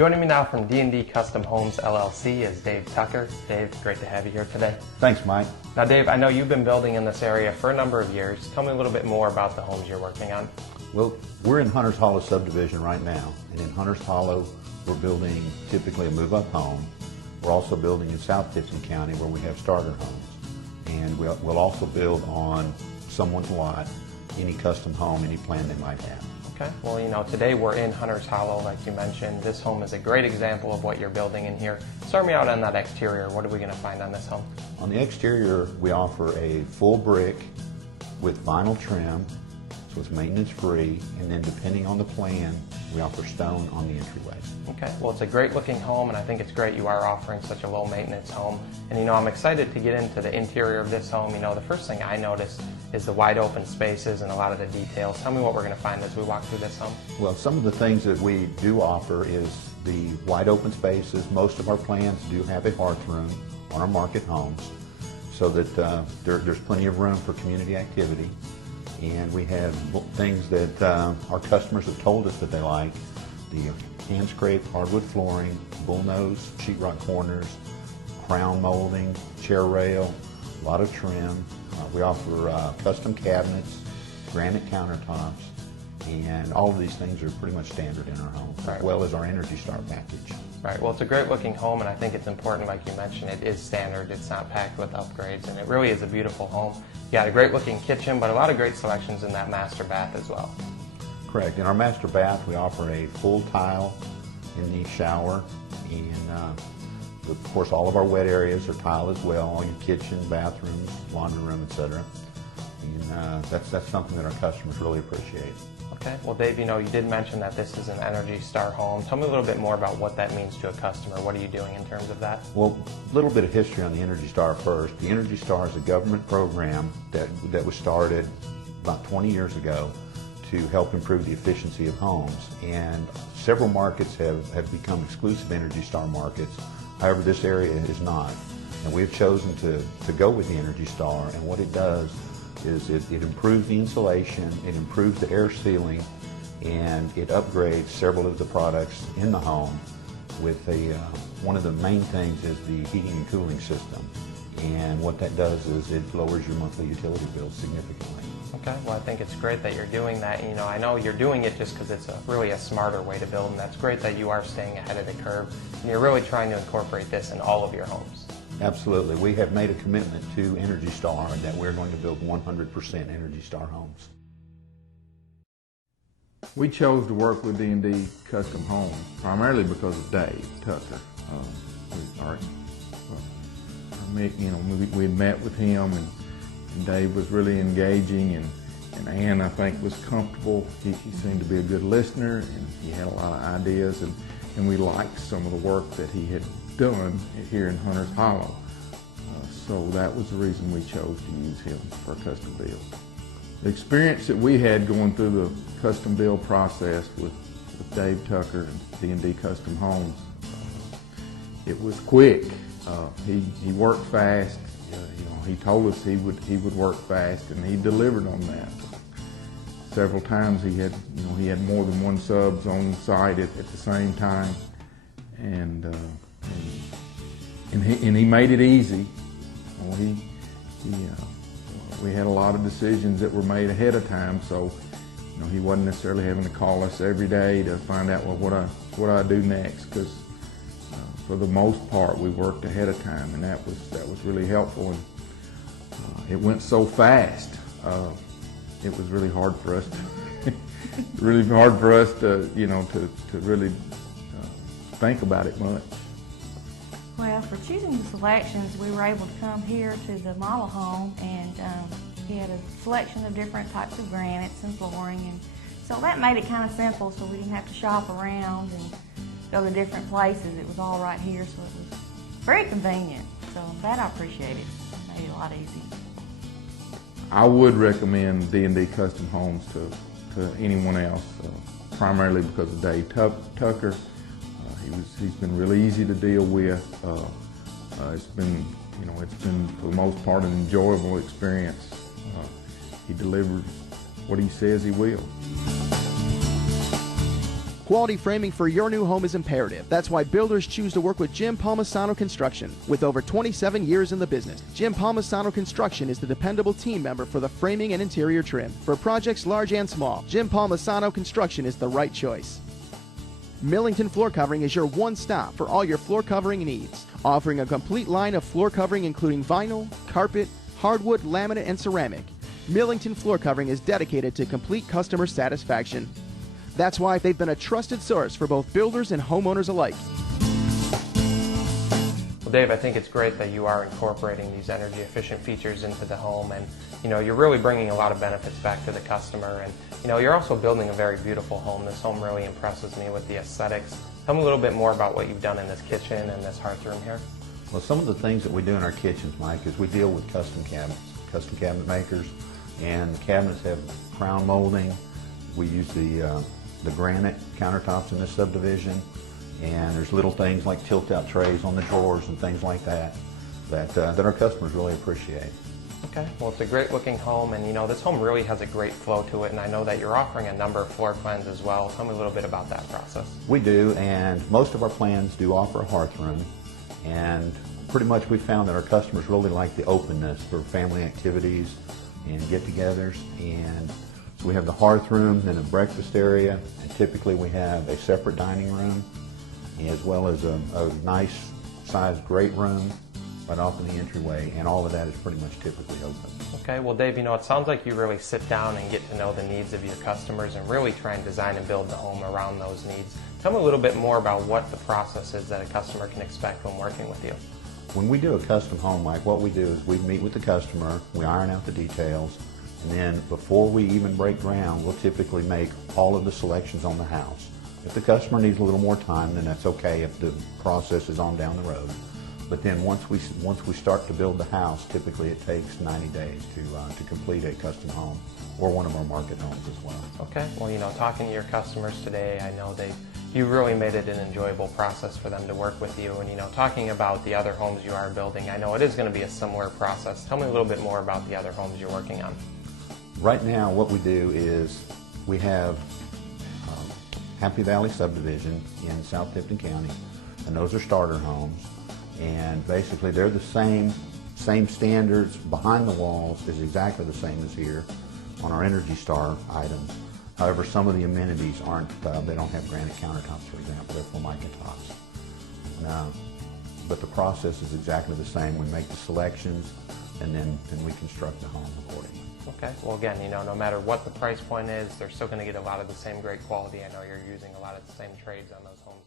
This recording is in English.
Joining me now from D&D Custom Homes LLC is Dave Tucker. Dave, great to have you here today. Thanks, Mike. Now, Dave, I know you've been building in this area for a number of years. Tell me a little bit more about the homes you're working on. Well, we're in Hunters Hollow subdivision right now, and in Hunters Hollow, we're building typically a move-up home. We're also building in South Gibson County where we have starter homes, and we'll also build on someone's lot, any custom home, any plan they might have. Okay, well, you know, today we're in Hunters Hollow, like you mentioned. This home is a great example of what you're building in here. Start me out on that exterior. What are we going to find on this home? On the exterior, we offer a full brick with vinyl trim, so it's maintenance-free, and then depending on the plan, we offer stone on the entryways. Okay, well, it's a great looking home, and I think it's great you are offering such a low maintenance home. And you know, I'm excited to get into the interior of this home. You know, the first thing I noticed is the wide open spaces and a lot of the details. Tell me what we're going to find as we walk through this home. Well, some of the things that we do offer is the wide open spaces. Most of our plans do have a hearth room on our market homes, so that there's plenty of room for community activity. And we have things that our customers have told us that they like: the hand-scraped hardwood flooring, bullnose sheetrock corners, crown molding, chair rail, a lot of trim. We offer custom cabinets, granite countertops, and all of these things are pretty much standard in our home, as well as our Energy Star package. Right, well, it's a great looking home, and I think it's important, like you mentioned, it is standard. It's not packed with upgrades, and it really is a beautiful home. You got a great looking kitchen, but a lot of great selections in that master bath as well. Correct. In our master bath, we offer a full tile in the shower, and of course all of our wet areas are tile as well, all your kitchen, bathrooms, laundry room, etc. And that's something that our customers really appreciate. Okay, well, Dave, you know, you did mention that this is an Energy Star home. Tell me a little bit more about what that means to a customer. What are you doing in terms of that? Well, a little bit of history on the Energy Star first. The Energy Star is a government program that was started about 20 years ago to help improve the efficiency of homes. And several markets have become exclusive Energy Star markets. However, this area is not. And we've chosen to go with the Energy Star, and what it does is it improves the insulation, it improves the air sealing, and it upgrades several of the products in the home with one of the main things is the heating and cooling system. And what that does is it lowers your monthly utility bills significantly. Okay, well, I think it's great that you're doing that. You know, I know you're doing it just because it's really a smarter way to build, and that's great that you are staying ahead of the curve, and you're really trying to incorporate this in all of your homes. Absolutely. We have made a commitment to Energy Star that we're going to build 100% Energy Star homes. We chose to work with D&D Custom Homes primarily because of Dave Tucker. We met with him, and Dave was really engaging, and Ann, I think, was comfortable. He seemed to be a good listener, and he had a lot of ideas, and we liked some of the work that he had done here in Hunters Hollow. So that was the reason we chose to use him for a custom build. The experience that we had going through the custom build process with Dave Tucker and D&D Custom Homes, it was quick. He worked fast. He told us he would work fast, and he delivered on that. Several times he had more than one subs on site at the same time, and he made it easy. We had a lot of decisions that were made ahead of time, so he wasn't necessarily having to call us every day to find out, well, what I do next, because for the most part we worked ahead of time, and that was really helpful. And it went so fast. It was really hard for us to really think about it much. Well, for choosing the selections, we were able to come here to the model home, and he had a selection of different types of granites and flooring, and so that made it kind of simple, so we didn't have to shop around and go to different places. It was all right here, so it was very convenient. So that I appreciated. It made it a lot easier. I would recommend D&D Custom Homes to anyone else, primarily because of Dave Tucker. He's been really easy to deal with. It's been for the most part an enjoyable experience. He delivers what he says he will. Quality framing for your new home is imperative. That's why builders choose to work with Jim Palmisano Construction. With over 27 years in the business, Jim Palmisano Construction is the dependable team member for the framing and interior trim. For projects large and small, Jim Palmisano Construction is the right choice. Millington Floor Covering is your one-stop for all your floor covering needs, offering a complete line of floor covering including vinyl, carpet, hardwood, laminate, and ceramic. Millington Floor Covering is dedicated to complete customer satisfaction. That's why they've been a trusted source for both builders and homeowners alike. Well, Dave, I think it's great that you are incorporating these energy efficient features into the home, and you're really bringing a lot of benefits back to the customer, and you're also building a very beautiful home. This home really impresses me with the aesthetics. Tell me a little bit more about what you've done in this kitchen and this hearth room here. Well, some of the things that we do in our kitchens, Mike, is we deal with custom cabinet makers, and the cabinets have crown molding. We use the granite countertops in this subdivision, and there's little things like tilt-out trays on the drawers and things like that that our customers really appreciate. Okay, well, it's a great looking home, and this home really has a great flow to it, and I know that you're offering a number of floor plans as well. Tell me a little bit about that process. We do, and most of our plans do offer a hearth room, and pretty much we found that our customers really like the openness for family activities and get-togethers, and so we have the hearth room, then a breakfast area, and typically we have a separate dining room, as well as a nice sized great room right off in the entryway, and all of that is pretty much typically open. Okay, well, Dave, it sounds like you really sit down and get to know the needs of your customers and really try and design and build the home around those needs. Tell me a little bit more about what the process is that a customer can expect when working with you. When we do a custom home, Mike, what we do is we meet with the customer, we iron out the details, and then before we even break ground, we'll typically make all of the selections on the house. If the customer needs a little more time, then that's okay if the process is on down the road. But then once we start to build the house, typically it takes 90 days to complete a custom home or one of our market homes as well. Okay, well, talking to your customers today, I know you really made it an enjoyable process for them to work with you. And talking about the other homes you are building, I know it is going to be a similar process. Tell me a little bit more about the other homes you're working on. Right now, what we do is we have Happy Valley subdivision in South Tipton County, and those are starter homes. And basically, they're the same standards. Behind the walls is exactly the same as here on our Energy Star items. However, some of the amenities aren't, they don't have granite countertops, for example, they're Formica tops. But the process is exactly the same. We make the selections, and then we construct the home accordingly. Okay, well, again, no matter what the price point is, they're still going to get a lot of the same great quality. I know you're using a lot of the same trades on those homes.